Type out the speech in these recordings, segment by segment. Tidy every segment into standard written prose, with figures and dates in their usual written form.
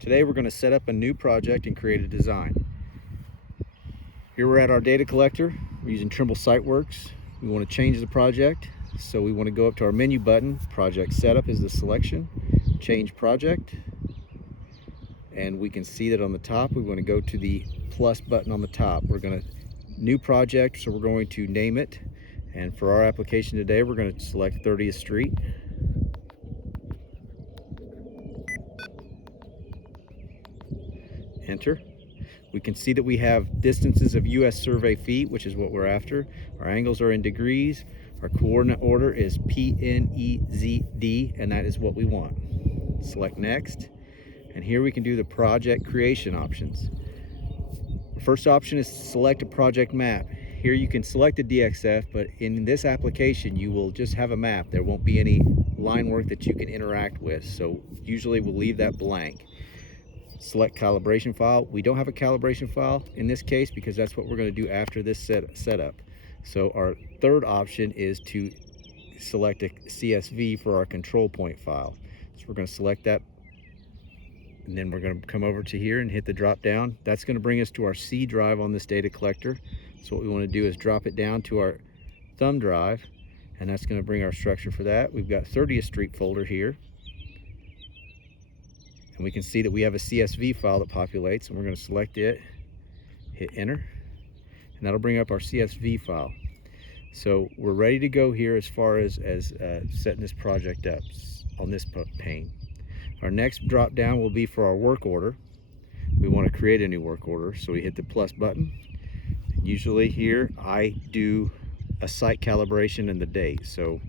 Today we're going to set up a new project and create a design. Here we're at our data collector. We're using Trimble Siteworks. We want to change the project, so we want to go up to our menu button. Project Setup is the selection. Change Project. And we can see that on the top we want to go to the plus button on the top. We're going to new project, so we're going to name it. And for our application today, we're going to select 30th Street. Enter. We can see that we have distances of US survey feet, which is what we're after. Our angles are in degrees. Our coordinate order is PNEZD, and that is what we want. Select Next. And here we can do the project creation options. The first option is to select a project map. Here you can select a DXF, but in this application you will just have a map. There won't be any line work that you can interact with, so usually we'll leave that blank. Select calibration file. We don't have a calibration file in this case because that's what we're going to do after this setup. So our third option is to select a CSV for our control point file. So we're going to select that, and then we're going to come over to here and hit the drop down. That's going to bring us to our C drive on this data collector. So what we want to do is drop it down to our thumb drive, and that's going to bring our structure for that. We've got 30th Street folder here. And we can see that we have a CSV file that populates, and we're going to select it, hit enter, and that'll bring up our CSV file. So we're ready to go here as far as setting this project up on this pane. Our next drop down will be for our work order. We want to create a new work order, so we hit the plus button. Usually here I do a site calibration and the date. So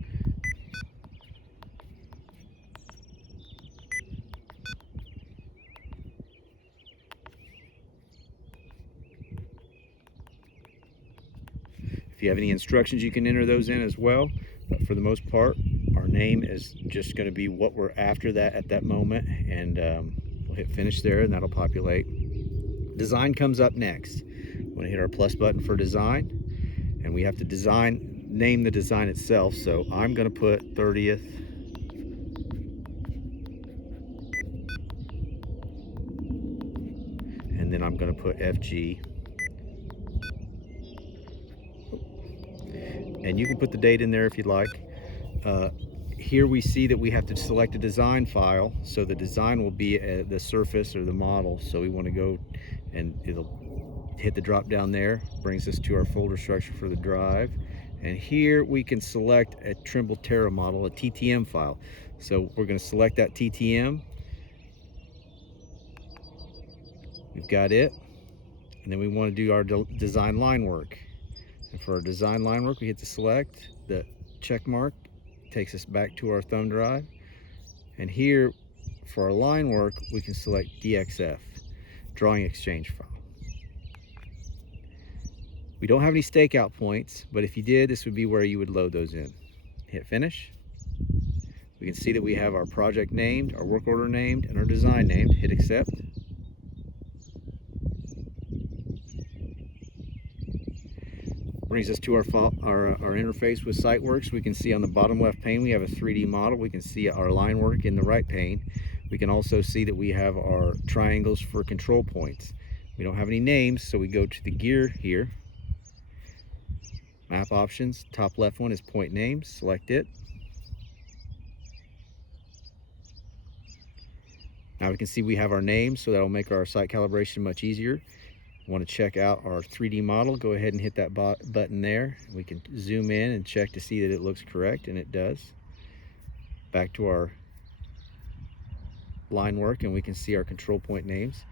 if you have any instructions, you can enter those in as well. But for the most part, our name is just going to be what we're after that at that moment. And we'll hit finish there, and that'll populate. Design comes up next. We're going to hit our plus button for design. And we have to name the design itself. So I'm going to put 30th. And then I'm going to put FG. And you can put the date in there if you'd like. Here we see that we have to select a design file, so the design will be the surface or the model. So we want to go, and it'll hit the drop down there, brings us to our folder structure for the drive. And here we can select a Trimble Terra model, a TTM file. So we're going to select that TTM. We've got it, and then we want to do our design line work. And for our design line work, we hit the select, the check mark takes us back to our thumb drive. And here for our line work, we can select DXF, drawing exchange file. We don't have any stakeout points, but if you did, this would be where you would load those in. Hit finish. We can see that we have our project named, our work order named, and our design named. Hit accept. Brings us to our interface with SiteWorks. We can see on the bottom left pane we have a 3D model. We can see our line work in the right pane. We can also see that we have our triangles for control points. We don't have any names, so we go to the gear here. Map options, top left one is point names. Select it. Now we can see we have our names, so that'll make our site calibration much easier. Want to check out our 3D model, go ahead and hit that button there. We can zoom in and check to see that it looks correct, and it does. Back to our line work, and we can see our control point names.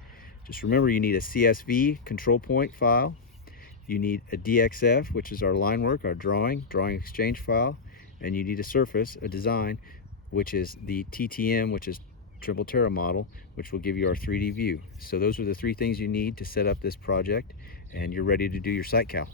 Just remember, you need a CSV control point file. You need a DXF, which is our line work, our drawing exchange file, and you need a surface, a design, which is the TTM, which is Trimble Terra model, which will give you our 3D view. So those are the three things you need to set up this project, and you're ready to do your site cal.